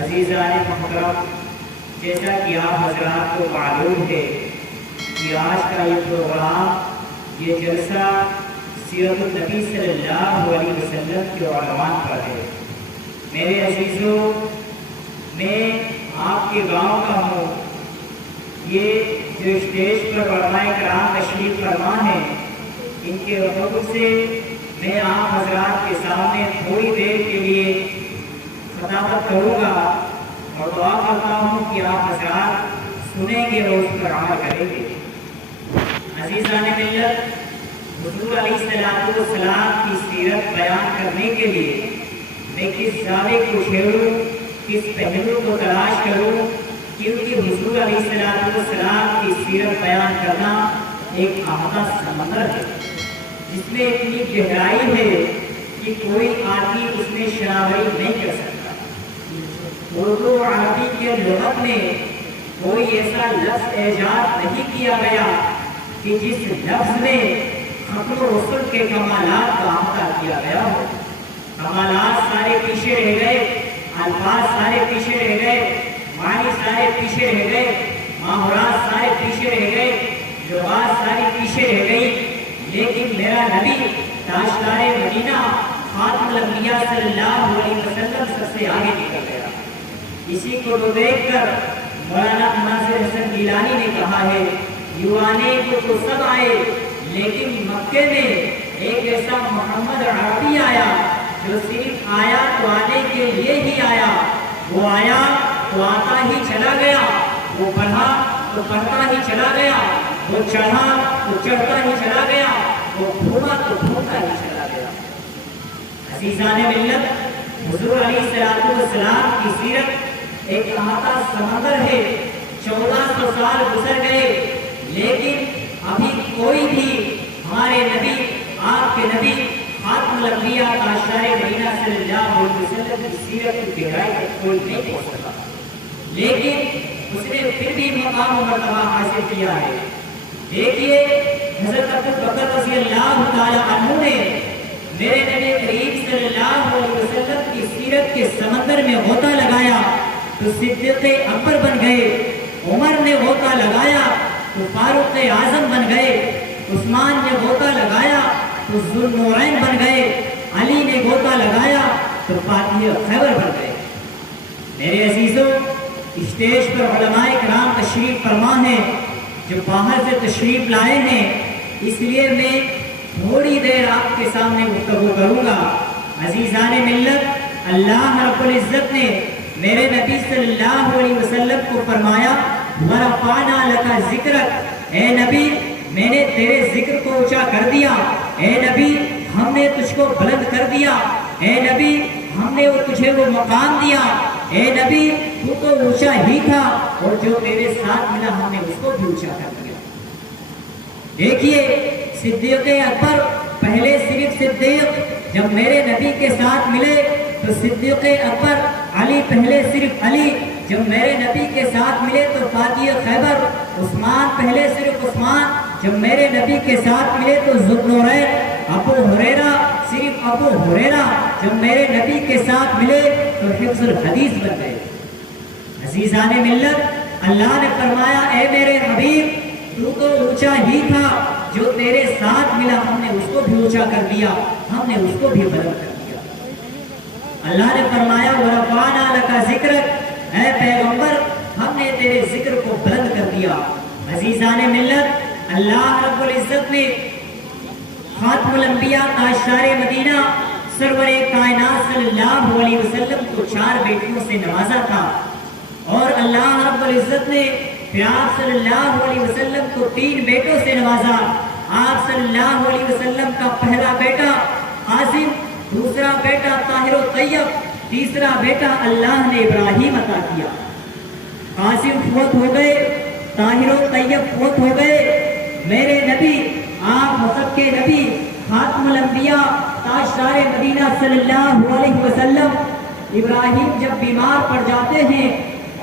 عزیزان محترم، جیسا کہ آپ حضرات کو معلوم ہے کہ آج کا یہ پروگرام، یہ جلسہ سیرت النبی صلی اللہ علیہ وسلم کے عنوان پر ہے۔ میرے عزیزوں، میں آپ کے گاؤں کا ہوں۔ یہ جو اسٹیج پر علماء کرام تشریف فرما ہیں، ان کے حکم سے میں آپ حضرات کے سامنے تھوڑی دیر کے لیے خطابت کروں گا اور دعا کرتا ہوں کہ آپ حضرات سنیں گے اور اس پر عمل کریں گے۔ عزیزان ملت، حضور علیہ السلام کی سیرت بیان کرنے کے لیے میں کس زاویے کو چھیڑوں، کس پہلو کو تلاش کروں، کیونکہ حضور علیہ السلام کی سیرت بیان کرنا ایک احاطہ سمندر ہے جس میں اتنی گہرائی ہے کہ کوئی آدمی اس میں شناوری نہیں کر سکتا۔ اردو اور عربی کے لغت میں کوئی ایسا لفظ ایجاد نہیں کیا گیا کہ جس لفظ میں ختم رسل کے کمالات کا احاطہ کیا گیا ہو۔ کمالات سارے پیچھے رہ گئے، الفاظ سارے پیچھے رہ گئے، معنی سارے پیچھے رہ گئے، ماحولات سارے پیچھے رہ گئے، لغات ساری پیچھے رہ گئی، لیکن میرا نبی تاجدار مدینہ خاتم الانبیاء صلی اللہ علیہ وسلم سب سے آگے نکل گیا۔ اسی کو دیکھ کر مولانا ناصر حسن گیلانی نے کہا ہے، یوانے کو تو سب آئے لیکن مکے میں ایک ایسا محمد عربی آیا جو صرف آیا تو آنے کے لیے ہی آیا، وہ آیا تو آتا ہی چلا گیا، وہ پڑھا تو پڑھتا ہی چلا گیا، وہ چڑھا تو چڑھتا ہی چلا گیا، وہ گھوما تو گھومتا ہی چلا گیا۔ عزیزان ملت، حضور علیہ السلام کی سیرت ایک احاطہ سمندر ہے۔ 1400 سال گزر گئے لیکن ابھی کوئی بھی ہمارے نبی، آپ کے نبی خاتم الانبیاء تاجدار مدینہ صلی اللہ علیہ وسلم کی سیرت کی گہرائی تک کوئی نہیں پہنچ سکا، لیکن اس نے پھر بھی مقام و مرتبہ حاصل کیا ہے۔ دیکھیے، حضرت ابوبکر رضی اللہ تعالیٰ عنہ نے میرے نبی کریم صلی اللہ علیہ وسلم کی سیرت کے سمندر میں غوطہ لگایا تو صدیق اکبر بن گئے، عمر نے غوطہ لگایا تو فاروق اعظم بن گئے، عثمان نے غوطہ لگایا تو ذوالنورین بن گئے، علی نے غوطہ لگایا تو فاتح خیبر بن گئے۔ میرے عزیزوں، اسٹیج پر علماء کرام تشریف فرما ہیں جو باہر سے تشریف لائے ہیں، اس لیے میں تھوڑی دیر آپ کے سامنے گفتگو کروں گا۔ عزیزان ملت، اللہ رب العزت نے میرے نبی صلی اللہ علیہ وسلم کو فرمایا، وَرَفَعْنَا لَكَ ذِكْرَكَ، اے نبی میں نے تیرے ذکر کو اونچا کر دیا، اے نبی ہم نے تجھ کو بلند کر دیا، اے نبی ہم نے تجھے وہ مقام دیا، اے نبی تو اونچا ہی تھا اور جو تیرے ساتھ ملا ہم نے اس کو بھی اونچا کر دیا۔ دیکھیے، صدیق اکبر پہلے صرف صدیق، جب میرے نبی کے ساتھ ملے تو صدیق اکبر، علی پہلے صرف علی، جب میرے نبی کے ساتھ ملے تو فاتح خیبر، عثمان پہلے صرف عثمان، جب میرے نبی کے ساتھ ملے تو ذوالنورین، ابو ہریرہ صرف ابو ہریرہ، جب میرے نبی کے ساتھ ملے تو حفظ الحدیث بن گئے۔ عزیزان ملت، اللہ نے فرمایا، اے میرے حبیب تو اونچا ہی تھا، جو تیرے ساتھ ملا ہم نے اس کو بھی اونچا کر دیا، ہم نے اس کو بھی بلند کر دیا۔ اللہ نے فرمایا، وَرَفَعْنَا لَكَ ذِكْرَكَ، اے پیغمبر ہم نے تیرے ذکر کو بلند کر دیا۔ عزیزان ملت، اللہ رب العزت نے خاتم الانبیاء تاجدار مدینہ سرور کائنات صلی اللہ علیہ وسلم کو 4 بیٹیوں سے نوازا تھا، اور اللہ رب العزت نے پھر آپ صلی اللہ علیہ وسلم کو 3 بیٹوں سے نوازا۔ آپ صلی اللہ علیہ وسلم کا پہلا بیٹا قاسم، دوسرا بیٹا طاہر و طیب، تیسرا بیٹا اللہ نے ابراہیم عطا کیا۔ قاسم فوت ہو گئے، طاہر و طیب فوت ہو گئے، میرے نبی، آپ سب کے نبی خاتم الانبیاء تاجدار مدینہ صلی اللہ علیہ وسلم، ابراہیم جب بیمار پڑ جاتے ہیں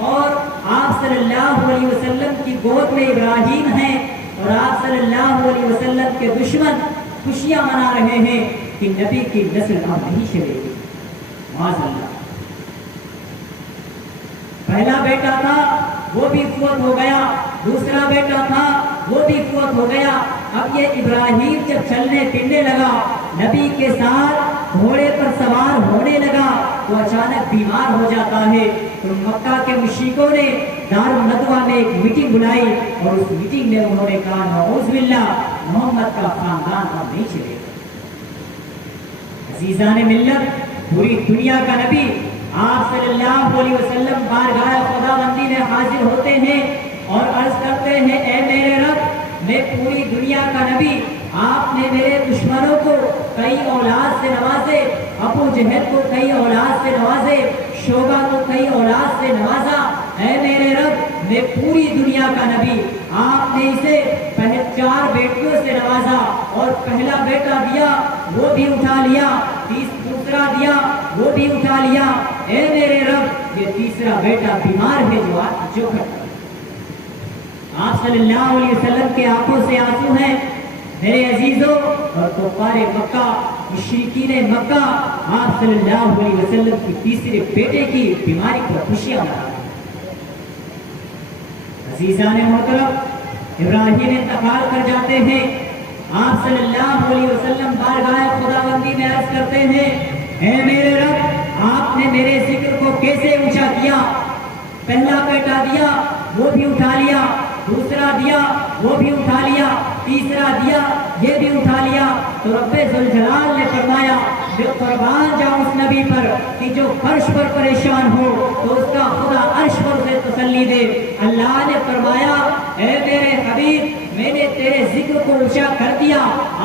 اور آپ صلی اللہ علیہ وسلم کی گود میں ابراہیم ہیں اور آپ صلی اللہ علیہ وسلم کے دشمن خوشیاں منا رہے ہیں کہ نبی کی نسل اب نہیں چلے گی، معاذ اللہ۔ پہلا بیٹا تھا وہ بھی فوت ہو گیا، دوسرا بیٹا تھا وہ بھی فوت ہو گیا۔ اب یہ ابراہیم جب چلنے پھرنے لگا، نبی کے ساتھ گھوڑے پر سوار ہونے لگا، تو اچانک بیمار ہو جاتا ہے۔ تو مکہ کے مشرکوں نے دارالندوہ میں ایک میٹنگ بلائی، اور اس میٹنگ میں انہوں نے کہا نعوذ باللہ، محمد کا خاندان اب نہیں چلے گا۔ عزیزان ملت، پوری دنیا کا نبی آپ صلی اللہ علیہ وسلم بارگاہ خداوندی میں حاضر ہوتے ہیں اور عرض کرتے ہیں اے میرے رب، میں پوری دنیا کا نبی، آپ نے میرے دشمنوں کو کئی اولاد سے نوازے، ابو جہل کو کئی اولاد سے نوازے، شعبہ کو کئی اولاد سے نوازا۔ اے میرے رب، میں پوری دنیا کا نبی، آپ نے اسے 4 بیٹیوں سے نوازا، اور پہلا بیٹا دیا وہ بھی اٹھا لیا، دوسرا دیا وہ بھی اٹھا لیا۔ اے میرے رب، یہ تیسرا بیٹا بیمار ہے جو کھٹا۔ آپ صلی اللہ علیہ وسلم کے آنکھوں سے آنسو ہیں میرے عزیزوں، اور کفار مکہ، مشرکین مکہ آپ صلی اللہ علیہ وسلم کی تیسرے بیٹے کی بیماری پر خوشیاں منا رہے ہیں۔ عزیزان محترم، ابراہیم انتقال کر جاتے ہیں، آپ صلی اللہ علیہ وسلم بارگاہ خداوندی میں عرض کرتے ہیں اے میرے رب، آپ نے میرے ذکر کو کیسے اونچا کیا؟ پہلا بیٹا دیا وہ بھی اٹھا لیا، دوسرا دیا وہ بھی اٹھا لیا، تیسرا دیا یہ بھی اٹھا لیا۔ تو رب ذوالجلال نے فرمایا جو قربان جاؤں اس نبی پر کہ جو فرش پر پریشان ہو تو اس کا خدا عرش پر سے تسلی دے۔ اللہ نے فرمایا اے میرے حبیب، میں نے تیرے ذکر کو اونچا کر دیا۔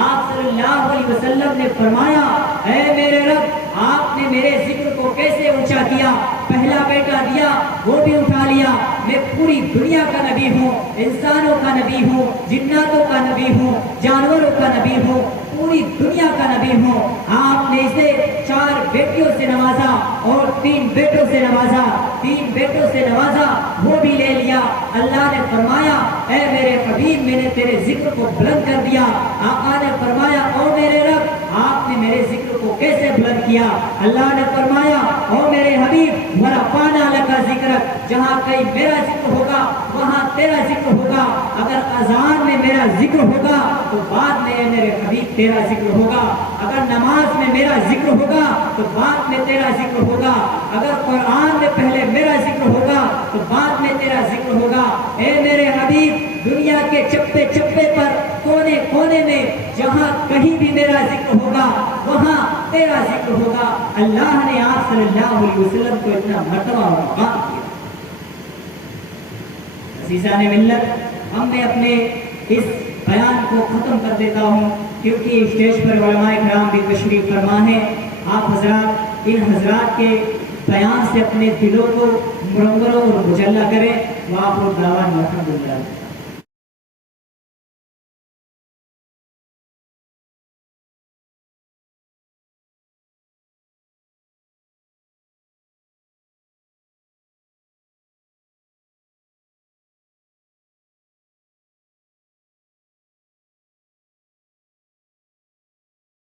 آپ صلی اللہ علیہ وسلم نے فرمایا اے میرے رب، آپ نے میرے ذکر کو کیسے اونچا کیا؟ پہلا بیٹا دیا وہ بھی اٹھا لیا۔ میں پوری دنیا کا نبی ہوں، انسانوں کا نبی ہوں، جناتوں کا نبی ہوں، جانوروں کا نبی ہوں، پوری دنیا کا نبی ہوں۔ آپ نے اسے 4 بیٹیوں سے نوازا اور 3 بیٹوں سے نوازا، 3 بیٹوں سے نوازا وہ بھی لے لیا۔ اللہ نے فرمایا اے میرے حبیب، میں نے تیرے ذکر کو بلند کر دیا۔ آقا نے فرمایا او میرے رب، آپ نے میرے ذکر کو کیسے بلند کیا؟ اللہ نے فرمایا او میرے حبیب، ورفعنا لک ذکرک، جہاں کہیں میرا ذکر ہوگا وہاں تیرا ذکر ہوگا۔ اگر اذان میں میرا ذکر ہوگا تو بعد میں میرے حبیب تیرا ذکر ہوگا، اگر نماز میں میرا ذکر ہوگا تو بعد میں تیرا ذکر ہوگا، اگر قرآن میں پہلے میرا ذکر ہوگا تو بعد میں تیرا ذکر ہوگا۔ اے میرے حبیب، دنیا کے چپے چپے پر، کونے کونے میں جہاں کہیں بھی میرا ذکر ہوگا وہاں تیرا ذکر ہوگا۔ اللہ نے آپ صلی اللہ علیہ وسلم کو اتنا مرتبہ اور مقام کیا۔ عزیزان ملت، ہم میں اپنے اس بیان کو ختم کر دیتا ہوں، کیونکہ اسٹیج پر علماء کرام بھی تشریف فرما ہیں۔ آپ حضرات ان حضرات کے بیان سے اپنے دلوں کو منور اور مجلہ کریں۔ وآخر دعوانا الحمدللہ۔